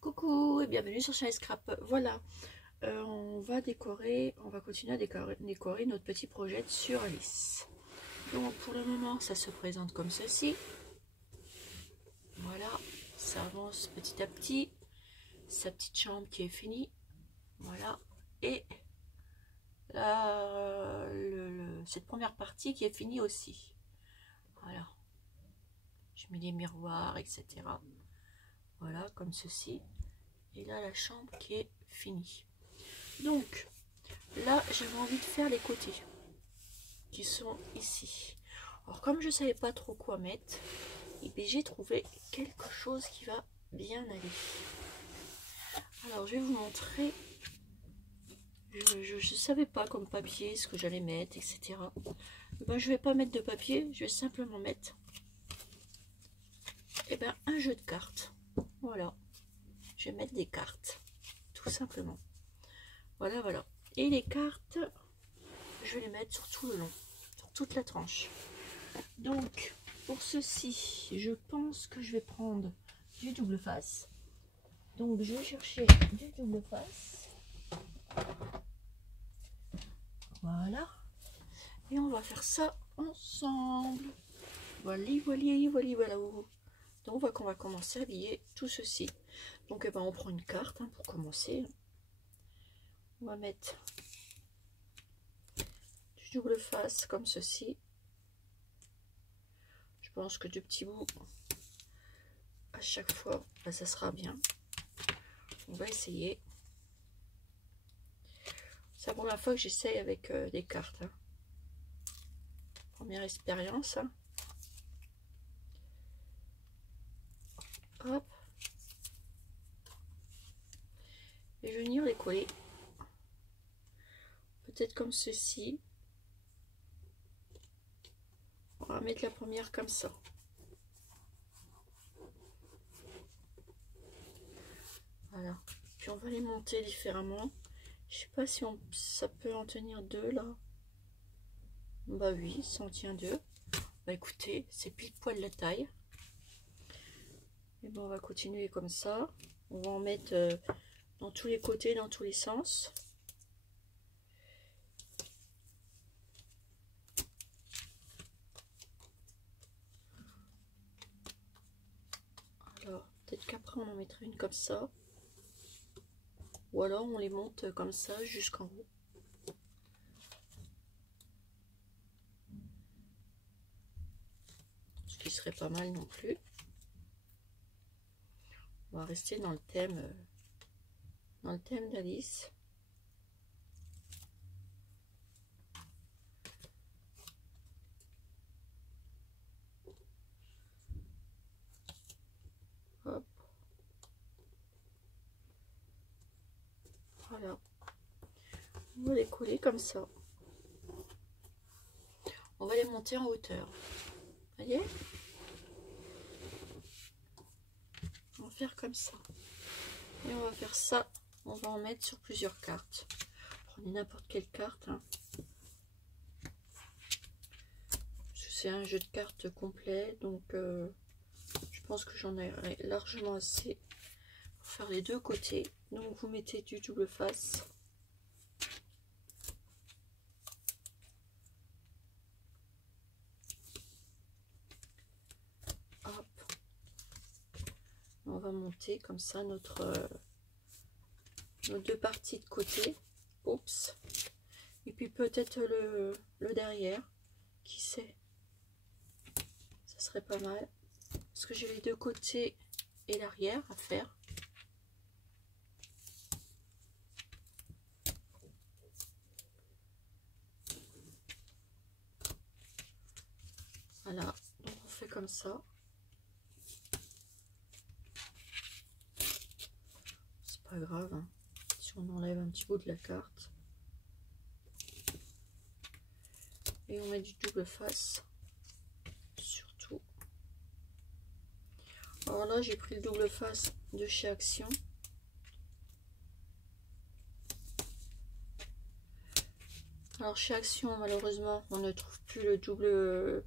Coucou et bienvenue sur Shiny Scrap. Voilà, on va continuer à décorer notre petit projet sur Alice. Donc pour le moment, ça se présente comme ceci. Voilà, ça avance petit à petit. Sa petite chambre qui est finie. Voilà, et cette première partie qui est finie aussi. Voilà, je mets les miroirs, etc. Voilà, comme ceci. Et là, la chambre qui est finie. Donc, là, j'avais envie de faire les côtés qui sont ici. Alors, comme je ne savais pas trop quoi mettre, et bien j'ai trouvé quelque chose qui va bien aller. Alors, je vais vous montrer. Je ne savais pas comme papier ce que j'allais mettre, etc. Ben, je ne vais pas mettre de papier, je vais simplement mettre un jeu de cartes. Voilà. Je vais mettre des cartes, tout simplement. Voilà, voilà. Et les cartes, je vais les mettre sur tout le long, sur toute la tranche. Donc, pour ceci, je pense que je vais prendre du double face. Donc, je vais chercher du double face. Voilà. Et on va faire ça ensemble. Voilà, voilà, voilà, voilà. Donc, on va commencer à habiller tout ceci. Donc, on prend une carte pour commencer. On va mettre du double face comme ceci. Je pense que de petits bouts à chaque fois, ça sera bien. On va essayer. C'est la première fois que j'essaye avec des cartes. Première expérience. Hop. Et je vais venir les coller. Peut-être comme ceci. On va mettre la première comme ça. Voilà. Puis on va les monter différemment. Je sais pas si ça peut en tenir deux là. Bah oui, ça en tient deux. Bah écoutez, c'est pile poil la taille. Et bon, on va continuer comme ça. On va en mettre dans tous les côtés, dans tous les sens. Alors, peut-être qu'après on en mettra une comme ça. Ou alors on les monte comme ça jusqu'en haut. Ce qui serait pas mal non plus. On va rester dans le thème d'Alice. Hop. Voilà. On va les coller comme ça. On va les monter en hauteur. Vous voyez? On va faire comme ça. Et on va faire ça. On va en mettre sur plusieurs cartes. Prenez n'importe quelle carte. C'est un jeu de cartes complet. Donc, je pense que j'en aurai largement assez pour faire les deux côtés. Donc, vous mettez du double face. Hop. On va monter comme ça nos deux parties de côté. Oups. Et puis peut-être le derrière. Qui sait? Ça serait pas mal. Parce que j'ai les deux côtés et l'arrière à faire. Voilà. Donc on fait comme ça. C'est pas grave, hein, si on enlève un petit bout de la carte. Et on met du double face. Surtout. Alors là, j'ai pris le double face de chez Action. Alors chez Action, malheureusement, on ne trouve plus le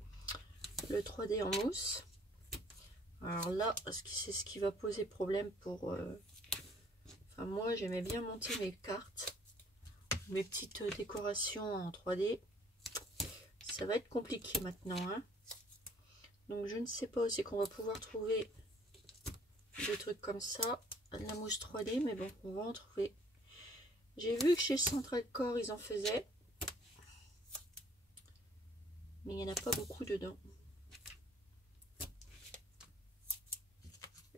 3D en mousse. Alors là, c'est ce qui va poser problème pour... Enfin, moi, j'aimais bien monter mes cartes, mes petites décorations en 3D. Ça va être compliqué maintenant, hein. Donc, je ne sais pas où c'est qu'on va pouvoir trouver des trucs comme ça. De la mousse 3D, mais bon, on va en trouver. J'ai vu que chez Central Core, ils en faisaient. Mais il n'y en a pas beaucoup dedans.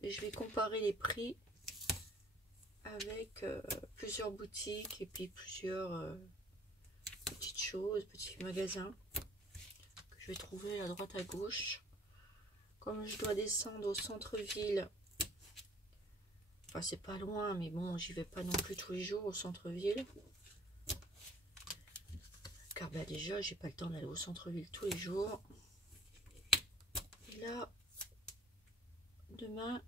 Et je vais comparer les prix avec plusieurs boutiques et puis plusieurs petites choses, petits magasins que je vais trouver à droite à gauche. Comme je dois descendre au centre-ville, enfin c'est pas loin, mais bon, j'y vais pas non plus tous les jours au centre-ville. Car bah déjà, j'ai pas le temps d'aller au centre-ville tous les jours. Et là, demain,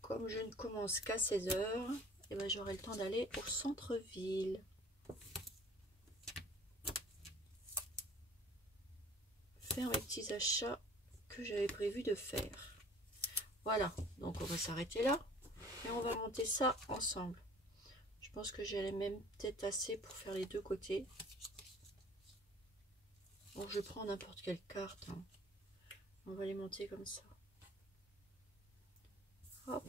comme je ne commence qu'à 16 h, et ben j'aurai le temps d'aller au centre-ville. Faire mes petits achats que j'avais prévu de faire. Voilà, donc on va s'arrêter là et on va monter ça ensemble. Je pense que j'allais même peut-être assez pour faire les deux côtés. Bon, je prends n'importe quelle carte, hein. On va les monter comme ça. Hop.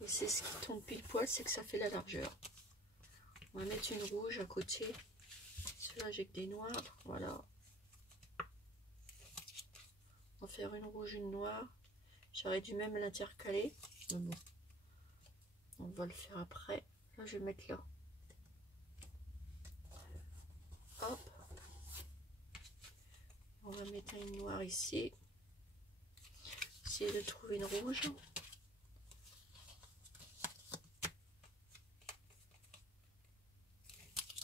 Et c'est ce qui tombe pile poil, c'est que ça fait la largeur. On va mettre une rouge à côté. Celui-là, j'ai que des noirs. Voilà. On va faire une rouge, une noire. J'aurais dû même l'intercaler. Mais bon. On va le faire après. Là, je vais mettre là. Hop. On va mettre une noire ici. Essayer de trouver une rouge.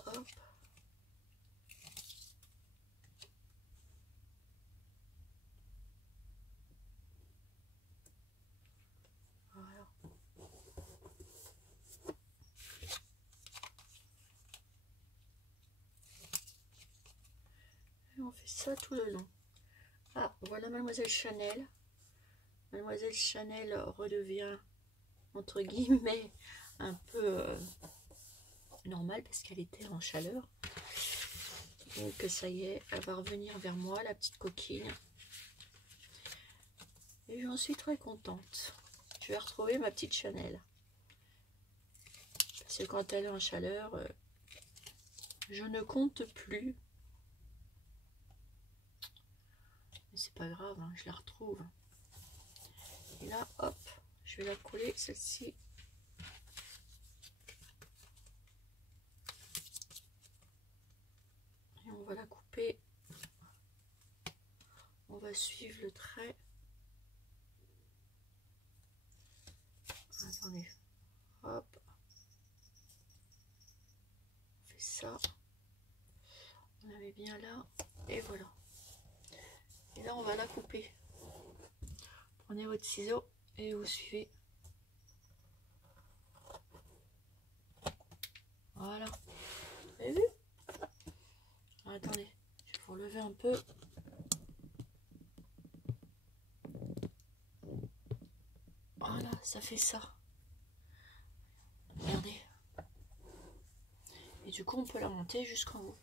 Hop. Voilà. Et on fait ça tout le long. Ah, voilà Mademoiselle Chanel. Mademoiselle Chanel redevient, entre guillemets, un peu normale parce qu'elle était en chaleur. Donc ça y est, elle va revenir vers moi, la petite coquine. Et j'en suis très contente. Je vais retrouver ma petite Chanel. Parce que quand elle est en chaleur, je ne compte plus. Mais c'est pas grave, hein, je la retrouve. Et là, hop, je vais la coller, celle-ci. Et on va la couper. On va suivre le trait. Attendez. Hop. On fait ça. On avait bien là. Et voilà. Et là, on va la couper. Prenez votre ciseau et vous suivez. Voilà. Vous avez vu? Attendez, je vais vous relever un peu. Voilà, ça fait ça. Regardez. Et du coup, on peut la monter jusqu'en haut.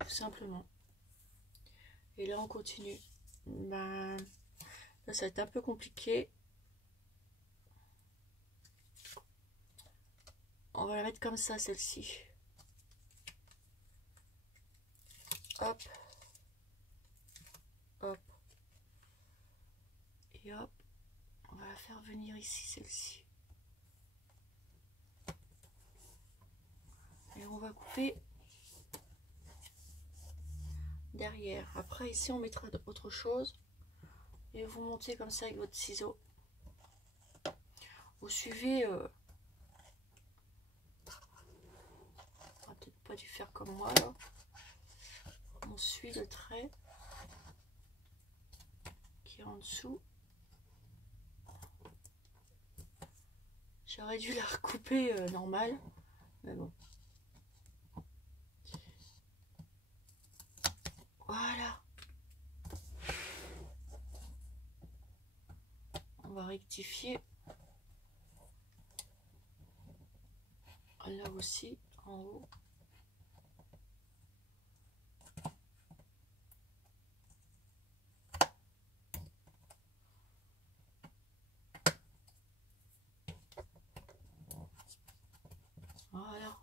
Tout simplement. Et là, on continue. Ben, là, ça va être un peu compliqué. On va la mettre comme ça, celle-ci. Hop. Hop. Et hop. On va la faire venir ici, celle-ci. Et on va couper derrière. Après, ici, on mettra autre chose. Et vous montez comme ça avec votre ciseau. Vous suivez... on va peut-être pas dû faire comme moi, là. On suit le trait qui est en dessous. J'aurais dû la recouper normal, mais bon. Voilà. va rectifier là aussi en haut. Voilà.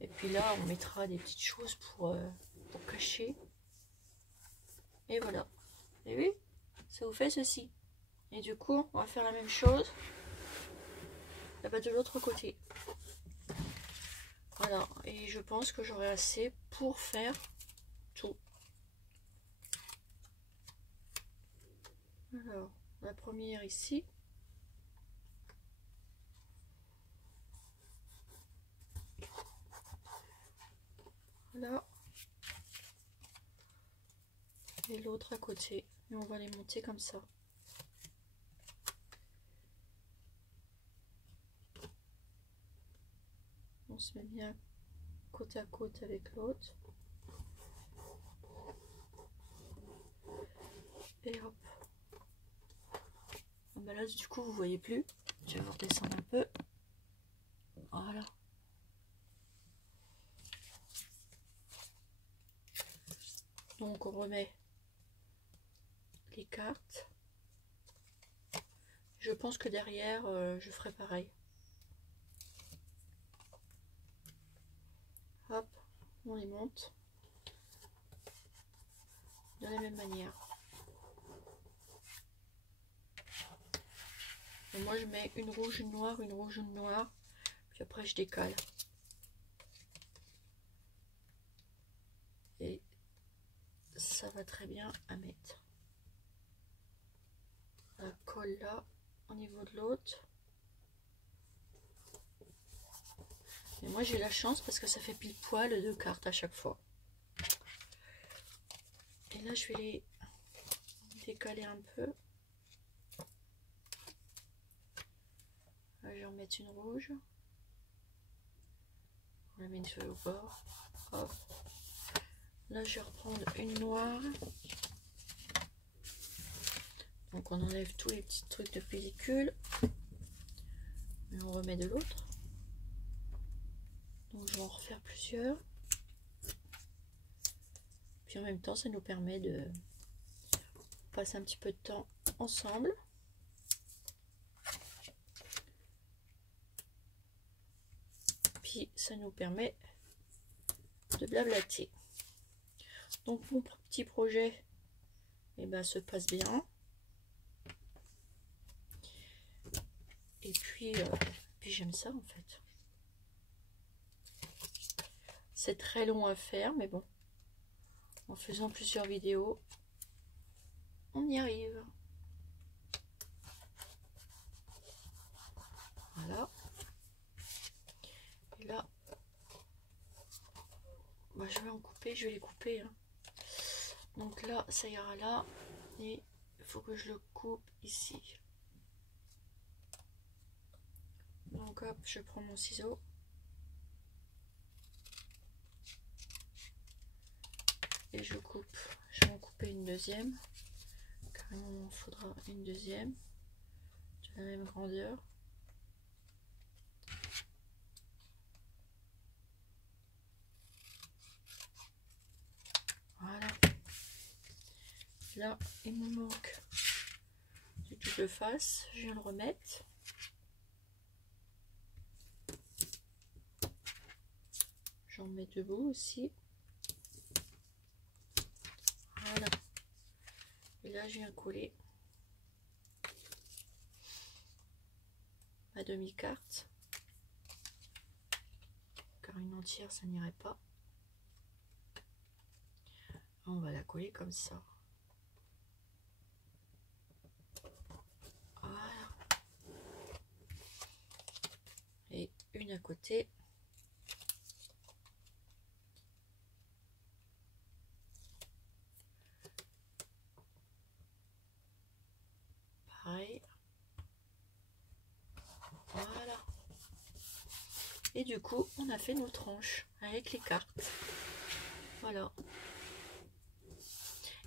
Et puis là, on mettra des petites choses pour cacher. Et voilà. Et oui, ça vous fait ceci. Et du coup, on va faire la même chose là-bas de l'autre côté. Voilà. Et je pense que j'aurai assez pour faire tout. Alors, la première ici. Là. Et l'autre à côté. Et on va les monter comme ça. On se met bien côte à côte avec l'autre. Et hop. Ah bah là, du coup, vous voyez plus. Je vais vous redescendre un peu. Voilà. Donc, on remet les cartes. Je pense que derrière, je ferai pareil. Hop, on les monte de la même manière. Et moi, je mets une rouge, une noire, une rouge, une noire. Puis après, je décale. Et ça va très bien à mettre. La colle là, au niveau de l'autre. Et moi, j'ai la chance parce que ça fait pile poil 2 cartes à chaque fois. Et là, je vais les décaler un peu. Là, je vais en mettre une rouge. On la met sur le bord. Hop. Là, je vais reprendre une noire. Donc, on enlève tous les petits trucs de pellicule. Et on remet de l'autre. Donc, je vais en refaire plusieurs. Puis en même temps, ça nous permet de passer un petit peu de temps ensemble. Puis ça nous permet de blablater. Donc mon petit projet se passe bien. Et puis j'aime ça en fait. C'est très long à faire, mais bon, en faisant plusieurs vidéos, on y arrive. Voilà. Et là, je vais en couper, je vais les couper. Hein. Donc là, ça ira là. Et il faut que je le coupe ici. Donc hop, je prends mon ciseau. Et je coupe. Je vais en couper une deuxième. Car il m'en faudra une deuxième. De la même grandeur. Voilà. Là, il me manque du double face. Je viens le remettre. J'en mets debout aussi. Voilà. Et là, je viens coller ma demi-carte. Car une entière, ça n'irait pas. On va la coller comme ça. Voilà. Et une à côté. Pareil. Voilà. Et du coup, on a fait nos tranches avec les cartes. Voilà.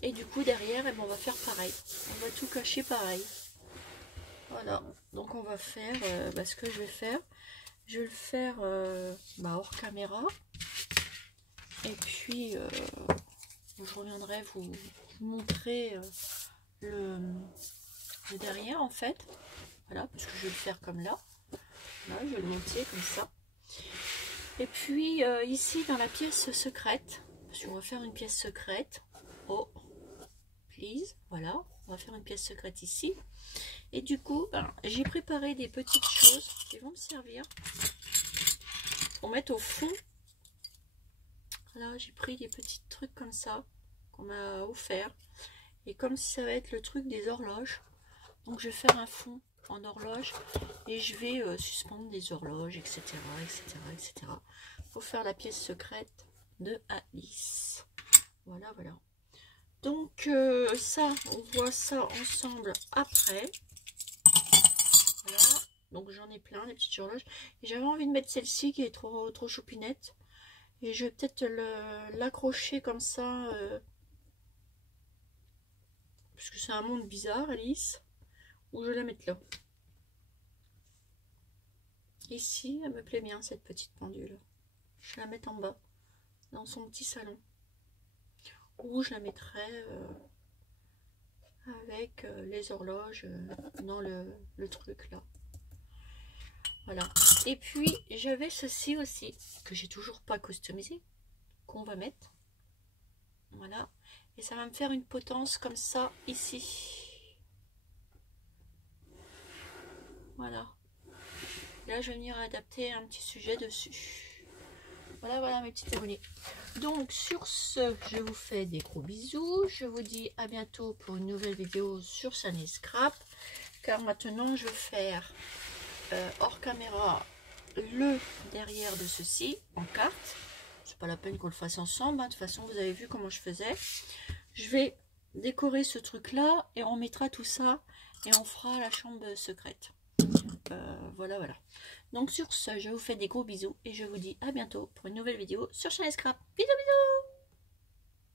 Et du coup derrière, eh ben, on va faire pareil. On va tout cacher pareil. Voilà, donc on va faire ce que je vais faire. Je vais le faire hors caméra. Et puis je reviendrai vous montrer le derrière en fait. Voilà, parce que je vais le faire comme là. Là, je vais le monter comme ça. Et puis ici dans la pièce secrète, parce qu'on va faire une pièce secrète. Oh, please, voilà, on va faire une pièce secrète ici. Et du coup, j'ai préparé des petites choses qui vont me servir pour mettre au fond. Là, j'ai pris des petits trucs comme ça qu'on m'a offert. Et comme ça va être le truc des horloges, donc je vais faire un fond en horloge et je vais suspendre des horloges, etc., etc., etc. pour faire la pièce secrète de Alice. Voilà, voilà. Donc ça, on voit ça ensemble après. Voilà. Donc j'en ai plein, des petites horloges. Et j'avais envie de mettre celle-ci qui est trop choupinette. Et je vais peut-être l'accrocher comme ça. Parce que c'est un monde bizarre, Alice. Ou je vais la mettre là. Ici, elle me plaît bien, cette petite pendule. Je vais la mettre en bas, dans son petit salon. Ou je la mettrai avec les horloges dans le truc là. Voilà. Et puis, j'avais ceci aussi, que j'ai toujours pas customisé, qu'on va mettre. Voilà. Et ça va me faire une potence comme ça, ici. Voilà. Là, je vais venir adapter un petit sujet dessus. Voilà, voilà mes petits abonnés. Donc, sur ce, je vous fais des gros bisous. Je vous dis à bientôt pour une nouvelle vidéo sur Sunny Scrap. Car maintenant, je vais faire hors caméra le derrière de ceci en carte. C'est pas la peine qu'on le fasse ensemble. Hein. De toute façon, vous avez vu comment je faisais. Je vais décorer ce truc-là et on mettra tout ça et on fera la chambre secrète. Voilà, voilà. Donc sur ce, je vous fais des gros bisous et je vous dis à bientôt pour une nouvelle vidéo sur Sunny Scrap. Bisous, bisous!